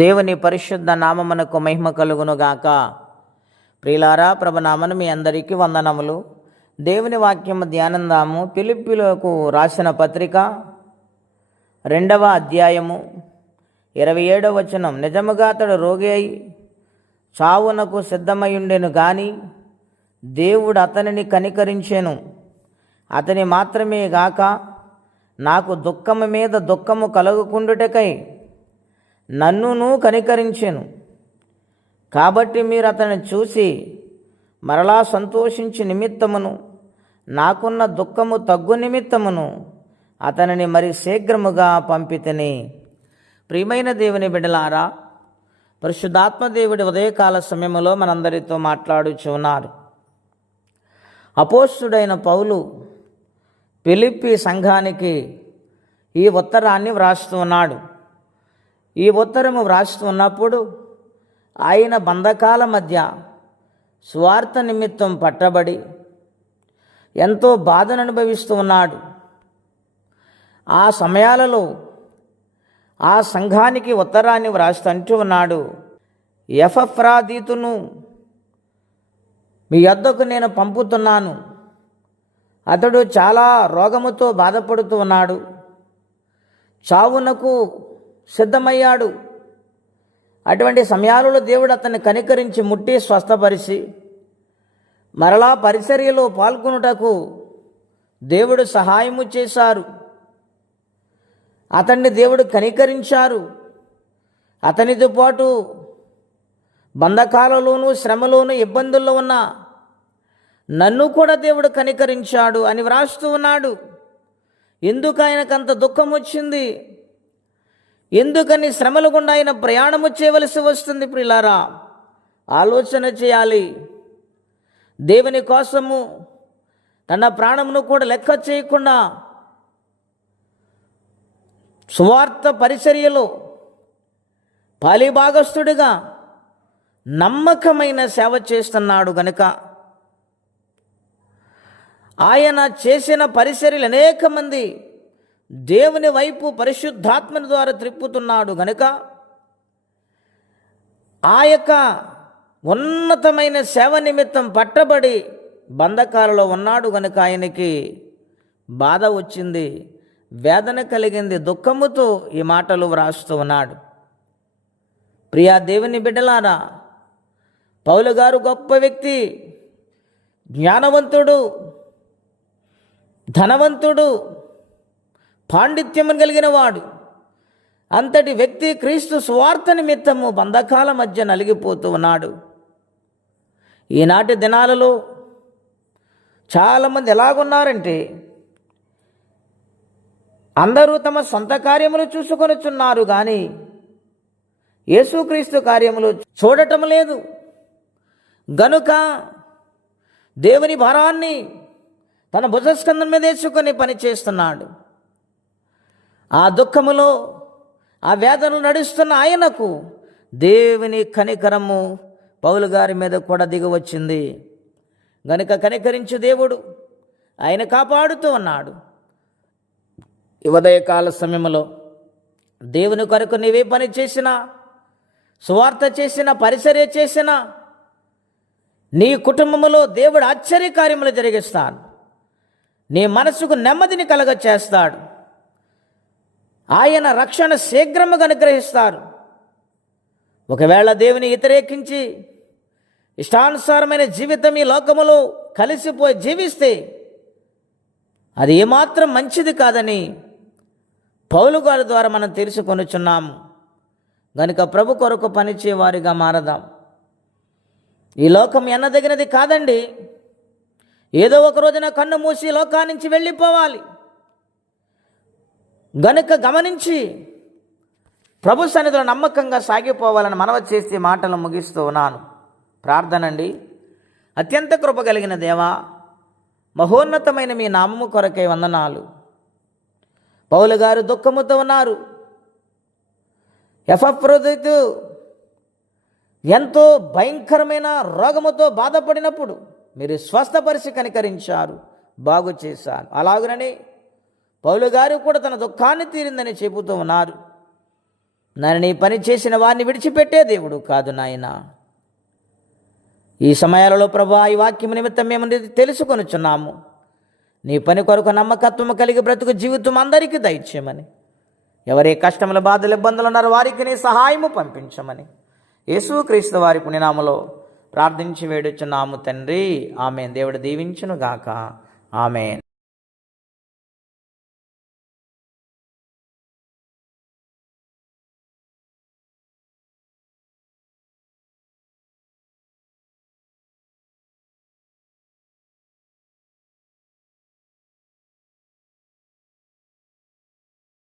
దేవుని పరిశుద్ధ నామమునకు మహిమ కలుగునుగాక. ప్రియులారా, ప్రభునామను మీ అందరికీ వందనములు. దేవుని వాక్యము ధ్యానందాము. ఫిలిప్పీలకు రాసిన పత్రిక 2వ అధ్యాయము 27వ వచనం. నిజముగా అతడు రోగి అయి చావునకు సిద్ధమయుండెను గాని దేవుడు అతనిని కనికరించెను. అతని మాత్రమే గాక నాకు దుఃఖము మీద దుఃఖము కలుగుకుండుటకై నన్నును కనికరించెను. కాబట్టి మీరు అతన్ని చూసి మరలా సంతోషించి నిమిత్తమును నాకున్న దుఃఖము తగ్గు నిమిత్తమును అతనిని మరి శీఘ్రముగా పంపితిని. ప్రియమైన దేవుని బిడ్డలారా, పరిశుద్ధాత్మ దేవుడి ఉదయకాల సమయంలో మనందరితో మాట్లాడుచున్నారు. అపోస్తుడైన పౌలు ఫిలిప్పీ సంఘానికి ఈ ఉత్తరాన్ని వ్రాస్తూ ఉన్నాడు. ఈ ఉత్తరము వ్రాస్తూ ఉన్నప్పుడు ఆయన బంధకాల మధ్య స్వార్థ నిమిత్తం పట్టబడి ఎంతో బాధను అనుభవిస్తూ ఉన్నాడు. ఆ సమయాలలో ఆ సంఘానికి ఉత్తరాన్ని వ్రాస్తూ ఉన్నాడు. ఎపఫ్రాదీతును మీ యొద్దకు నేను పంపుతున్నాను. అతడు చాలా రోగముతో బాధపడుతూ ఉన్నాడు. చావునకు సిద్ధమయ్యాడు. అటువంటి సమయాలలో దేవుడు అతన్ని కనికరించి ముట్టి స్వస్థపరిచి మరలా పరిచర్యలో పాల్గొనుటకు దేవుడు సహాయము చేశారు. అతన్ని దేవుడు కనికరించారు. అతనితో పాటు బంధకాలలోనూ శ్రమలోనూ ఇబ్బందుల్లో ఉన్న నన్ను కూడా దేవుడు కనికరించాడు అని వ్రాస్తూ ఉన్నాడు. ఎందుకు ఆయనకంత దుఃఖం వచ్చింది? ఎందుకని శ్రమల గుండా ఆయన ప్రయాణము చేయవలసి వస్తుంది? ప్రియులారా, ఆలోచన చేయాలి. దేవుని కోసము తన ప్రాణమును కూడా లెక్క చేయకుండా సువార్త పరిచర్యలో పాలిభాగస్థుడిగా నమ్మకమైన సేవ చేస్తున్నాడు గనుక ఆయన చేసిన పరిచర్యలు అనేక మంది దేవుని వైపు పరిశుద్ధాత్మని ద్వారా త్రిప్పుతున్నాడు గనుక ఆ యొక్క ఉన్నతమైన సేవ నిమిత్తం పట్టబడి బంధకాలలో ఉన్నాడు గనుక ఆయనకి బాధ వచ్చింది, వేదన కలిగింది. దుఃఖముతో ఈ మాటలు వ్రాస్తూ ఉన్నాడు. ప్రియా దేవుని బిడ్డలారా, పౌలు గారు గొప్ప వ్యక్తి, జ్ఞానవంతుడు, ధనవంతుడు, పాండిత్యము కలిగిన వాడు. అంతటి వ్యక్తి క్రీస్తు సువార్త నిమిత్తము బంధకాల మధ్య నలిగిపోతూ ఉన్నాడు. ఈనాటి దినాలలో చాలామంది ఎలాగున్నారంటే అందరూ తమ సొంత కార్యములు చూసుకొనుచున్నారు కానీ యేసుక్రీస్తు కార్యములు చూడటం లేదు. గనుక దేవుని భారాన్ని తన భుజస్కంధం మీద వేసుకొని పని చేస్తున్నాడు. ఆ దుఃఖములో ఆ వేదనలు నడుస్తున్న ఆయనకు దేవుని కనికరము పౌలు గారి మీద కూడా దిగి వచ్చింది. గనుక కనికరించు దేవుడు ఆయన కాపాడుతూ ఉన్నాడు. ఈ ఉదయకాల సమయంలో దేవుని కొరకు నీవే పని చేసినా, సువార్త చేసినా, పరిచర్య చేసినా నీ కుటుంబములో దేవుడు ఆశ్చర్యకార్యములు జరిగిస్తాడు. నీ మనసుకు నెమ్మదిని కలగ చేస్తాడు. ఆయన రక్షణ శీఘ్రముగా అనుగ్రహిస్తారు. ఒకవేళ దేవుని వ్యతిరేకించి ఇష్టానుసారమైన జీవితం ఈ లోకములో కలిసిపోయి జీవిస్తే అది ఏమాత్రం మంచిది కాదని పౌలు గారి ద్వారా మనం తెలుసుకొనుచున్నాము. గనుక ప్రభు కొరకు పనిచేవారిగా మారదాం. ఈ లోకం ఎన్నదగినది కాదండి. ఏదో ఒక రోజున కన్ను మూసి లోకాన్నించి వెళ్ళిపోవాలి. గనుక గమనించి ప్రభు సన్నిధిలో నమ్మకంగా సాగిపోవాలని మనవి చేసి మాటలు ముగిస్తూ ఉన్నాను. ప్రార్థనండి. అత్యంత కృప కలిగిన దేవా, మహోన్నతమైన మీ నామము కొరకై వందనాలు. పౌలు గారు దుఃఖముతో ఉన్నారు. ఎపఫ్రోదితు ఎంతో భయంకరమైన రోగముతో బాధపడినప్పుడు మీరు స్వస్థపరిచి కనికరించారు, బాగు చేశారు. అలాగనని పౌలు గారు కూడా తన దుఃఖాన్ని తీరిందని చెబుతూ ఉన్నారు. నన్ను నీ పని చేసిన వారిని విడిచిపెట్టే దేవుడు కాదు నాయన. ఈ సమయాలలో ప్రభువా, ఈ వాక్యం నిమిత్తం మేము తెలుసుకొనుచున్నాము. నీ పని కొరకు నమ్మకత్వము కలిగి బ్రతుకు జీవితం అందరికీ దయచేయమని, ఎవరే కష్టముల బాధలు ఇబ్బందులు ఉన్నారో వారికి నీ సహాయము పంపించమని యేసుక్రీస్తు వారి పుణ్యనామములో ప్రార్థించి వేడుచున్నాము తండ్రి. ఆమేన్. దేవుడు దీవించును గాక. ఆమేన్.